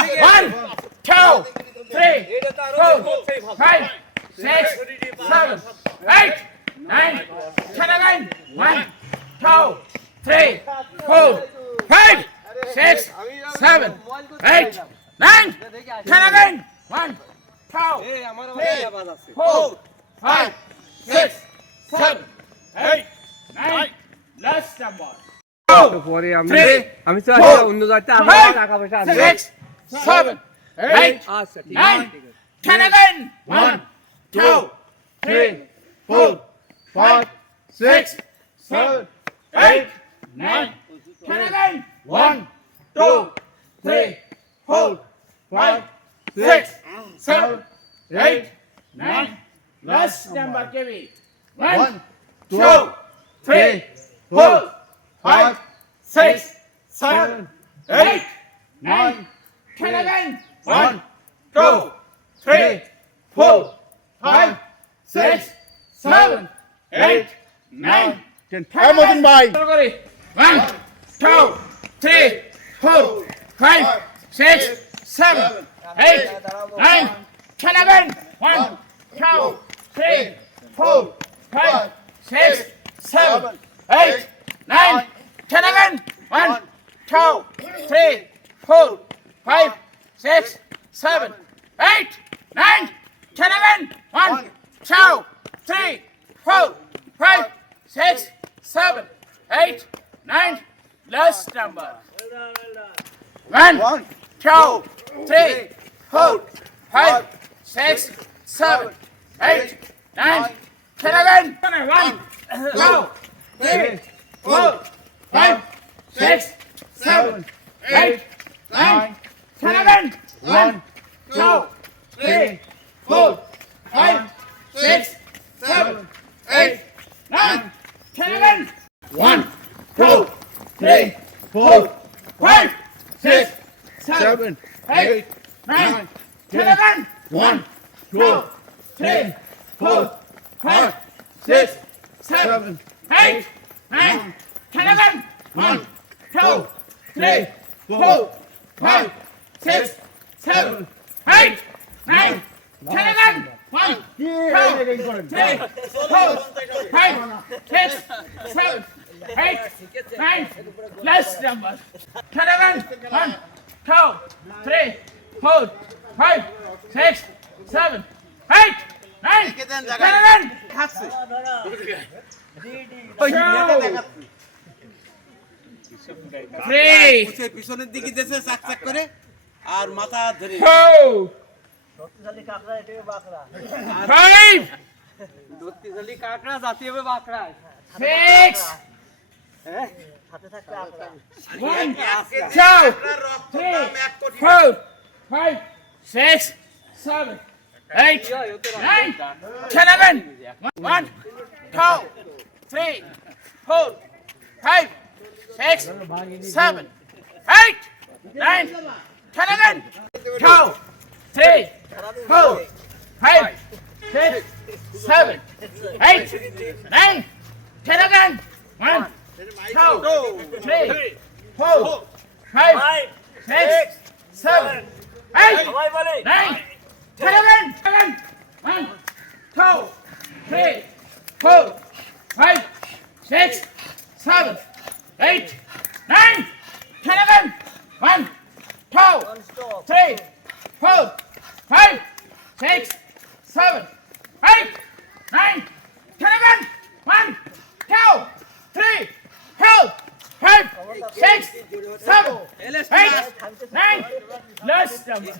1, 2, 3, 4, 5, 6, 7, 8, 9, 10 again. 1, 2, 3, 4, 5, 6, 7, 8, 9, 10 again. 1, 2, 3, 4, 5, 6, 7, 8, 9. Last number. পরে আমি তো আজকে অন্য জায়গাতে আমার টাকা পয়সা আছে 6, 7, 8, আচ্ছা ঠিক 9, 10 again. 1, 2, 3, 4, 5, 6, 7, 8, 9, 10 again. 1, 2, 3, 4, 5, 6, 7, 8, 9. Last number, Kevin. 1, 2, 3, 4, 5, 6, 7, 8, 9, 10 again. 1, 2, 3, 4, 5, 6, 7, 8, 9, 10. Matin ভাই 1, 2, 3, 4, 5, 6, 7, 8, 9, 10 again. 1, 2, 3, 4, 5, 6, 7, 8, 9, 10 again. 1, 2, 3, 4, 5, 6, 7, 8, 9, 10 again. 1, 2, 3, 4, 5, 6, 7, 8, 9. Last number. 1, 2, 3, 4, 5, 6, 7, 8, 9, 10 again. 1, 2, 3, 4, 5, 6, 7, 8, 9, 10 again. 1, 2, 3, 4, 5, 6, 7, 8, 9, 10 again. 1, 2, 3, 4, 5, 6, 7, 8, 9, 10 again. 1, 2, 3, 4, 5, 6, 7, 8, 9, 10 again. 1, 2, 3, 4, 5, 6, 7, 8, 9, 10 again. 1, 2, 3, 4, 5, 6, 7, 8, 9. Last number. 10 again. 1, 2, 3, 4, 5, 6, 7, 8, 9, 10 again. Three, পিছনের দিকে দেশে চাক চাক করে আর মাথা ধরে 4, 5, দত্তিশালী কাকড়া জাতীয় বাকড়া 6, 1, 2, 3, 4, 5, 6, 7, 8, 9, 10 again. 1, 2, 3, 4, 5, 6, 7, 8, 9, 10 again. 2, 3, 4, 5, 6, 7, 8, 9, 10 again. 1, 2, 3, 4, 5, 6, 7, 8, 9, 10 again. 1, 2, 3, 4, 5, 6, 7, 8, 9, 10 again. 1, 2, 3, 4, 5, 6, 7, 8, 9, 10 again. 1, 2, 3, 4, 5, 6, 7, 8, 9. Last number.